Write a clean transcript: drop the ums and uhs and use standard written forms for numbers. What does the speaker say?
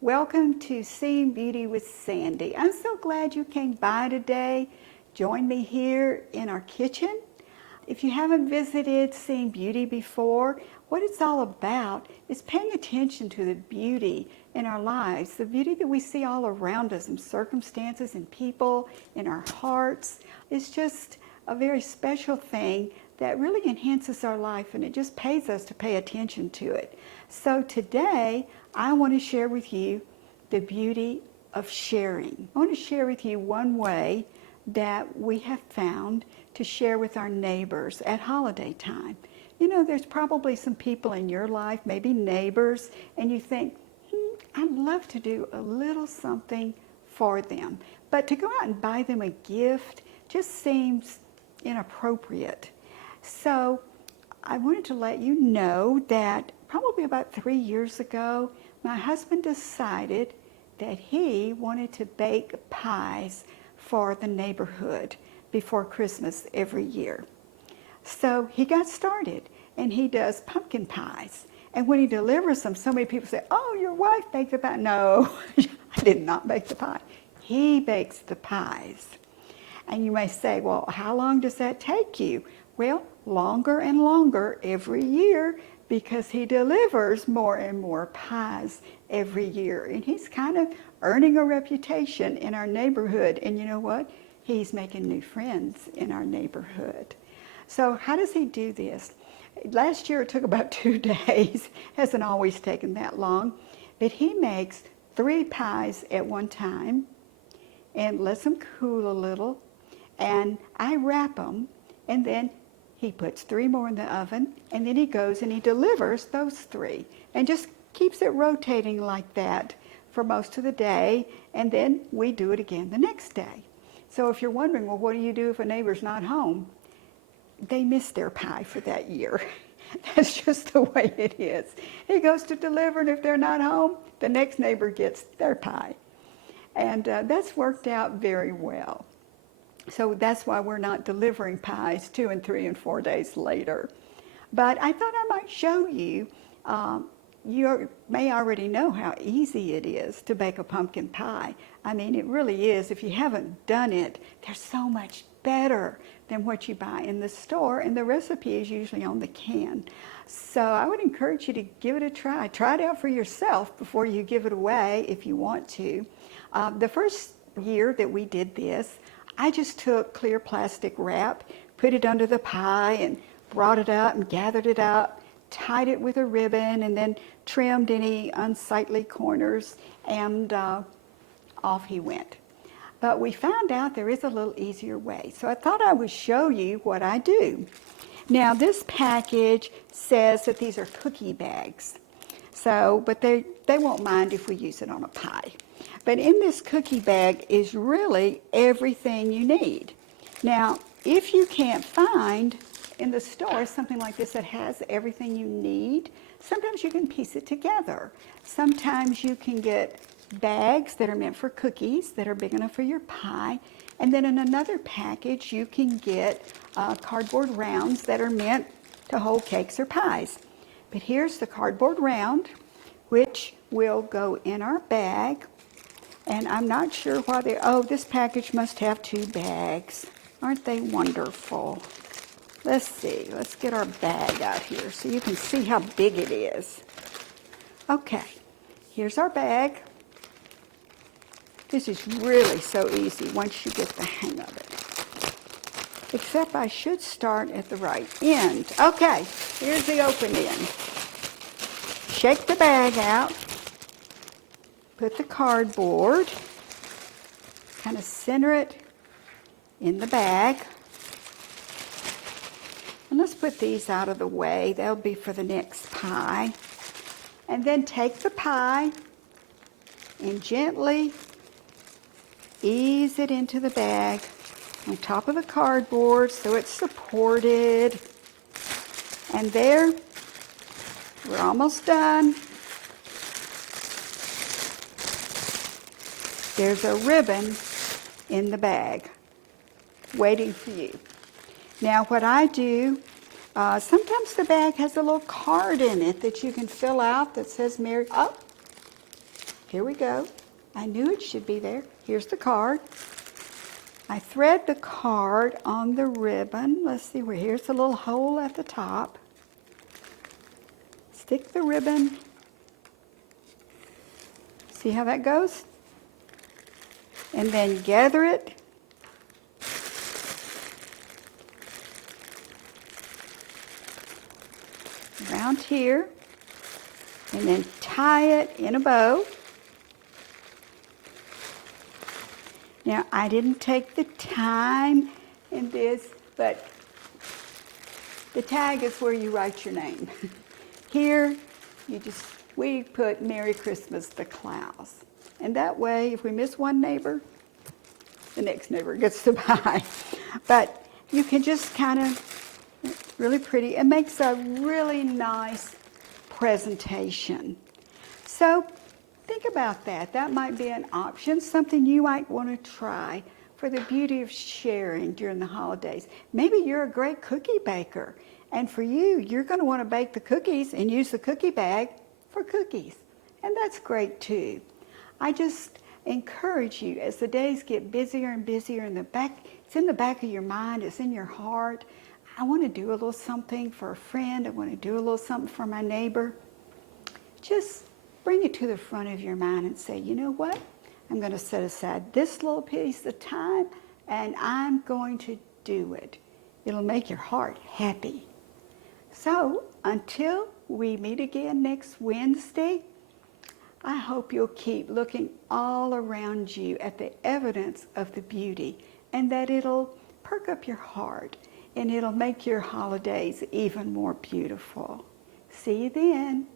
Welcome to Seeing Beauty with Sandy. I'm so glad you came by today. Join me here in our kitchen. If you haven't visited Seeing Beauty before, what it's all about is paying attention to the beauty in our lives, the beauty that we see all around us in circumstances, in people, in our hearts. It's just a very special thing that really enhances our life, and it just pays us to pay attention to it. So today, I want to share with you the beauty of sharing. I want to share with you one way that we have found to share with our neighbors at holiday time. You know, there's probably some people in your life, maybe neighbors, and you think, I'd love to do a little something for them. But to go out and buy them a gift just seems inappropriate. So I wanted to let you know that probably about 3 years ago, my husband decided that he wanted to bake pies for the neighborhood before Christmas every year. So he got started, and he does pumpkin pies. And when he delivers them, so many people say, "Oh, your wife baked the pie." No, I did not bake the pie. He bakes the pies. And you may say, well, how long does that take you? Well, longer and longer every year, because he delivers more and more pies every year. And he's kind of earning a reputation in our neighborhood. And you know what? He's making new friends in our neighborhood. So how does he do this? Last year it took about 2 days. Hasn't always taken that long. But he makes 3 pies at one time and lets them cool a little. And I wrap them, and then he puts 3 more in the oven, and then he goes and he delivers those 3 and just keeps it rotating like that for most of the day, and then we do it again the next day. So if you're wondering, well, what do you do if a neighbor's not home? They miss their pie for that year. That's just the way it is. He goes to deliver, and if they're not home, the next neighbor gets their pie. And that's worked out very well. So that's why we're not delivering pies 2 and 3 and 4 days later. But I thought I might show you, you may already know how easy it is to bake a pumpkin pie. I mean, it really is. If you haven't done it, they're so much better than what you buy in the store, and the recipe is usually on the can. So I would encourage you to give it a try. Try it out for yourself before you give it away if you want to. The first year that we did this, I just took clear plastic wrap, put it under the pie, and brought it out and gathered it up, tied it with a ribbon, and then trimmed any unsightly corners, and off he went. But we found out there is a little easier way, so I thought I would show you what I do. Now, this package says that these are cookie bags, but they won't mind if we use it on a pie. But in this cookie bag is really everything you need. Now, if you can't find in the store something like this that has everything you need, sometimes you can piece it together. Sometimes you can get bags that are meant for cookies that are big enough for your pie. And then in another package, you can get cardboard rounds that are meant to hold cakes or pies. But here's the cardboard round, which will go in our bag. And I'm not sure why this package must have 2 bags. Aren't they wonderful? Let's see, let's get our bag out here so you can see how big it is. Okay, here's our bag. This is really so easy once you get the hang of it. Except I should start at the right end. Okay, here's the open end. Shake the bag out. Put the cardboard, kind of center it in the bag. And let's put these out of the way. They'll be for the next pie. And then take the pie and gently ease it into the bag on top of the cardboard so it's supported. And there, we're almost done. There's a ribbon in the bag waiting for you. Now what I do, sometimes the bag has a little card in it that you can fill out that says Merry. Oh, Here we go. I knew it should be there. Here's the card. I thread the card on the ribbon. Let's see where, here's the little hole at the top. Stick the ribbon. See how that goes? And then gather it. Around here. And then tie it in a bow. Now, I didn't take the time in this, but the tag is where you write your name. Here, we put Merry Christmas to Klaus. And that way, if we miss one neighbor, the next neighbor gets to buy. But you can just kind of, really pretty. It makes a really nice presentation. So think about that. That might be an option, something you might want to try for the beauty of sharing during the holidays. Maybe you're a great cookie baker, and for you, you're going to want to bake the cookies and use the cookie bag for cookies. And that's great too. I just encourage you, as the days get busier and busier in the back, it's in the back of your mind, it's in your heart. I want to do a little something for a friend. I want to do a little something for my neighbor. Just bring it to the front of your mind and say, you know what? I'm going to set aside this little piece of time and I'm going to do it. It'll make your heart happy. So until we meet again next Wednesday, I hope you'll keep looking all around you at the evidence of the beauty, and that it'll perk up your heart and it'll make your holidays even more beautiful. See you then.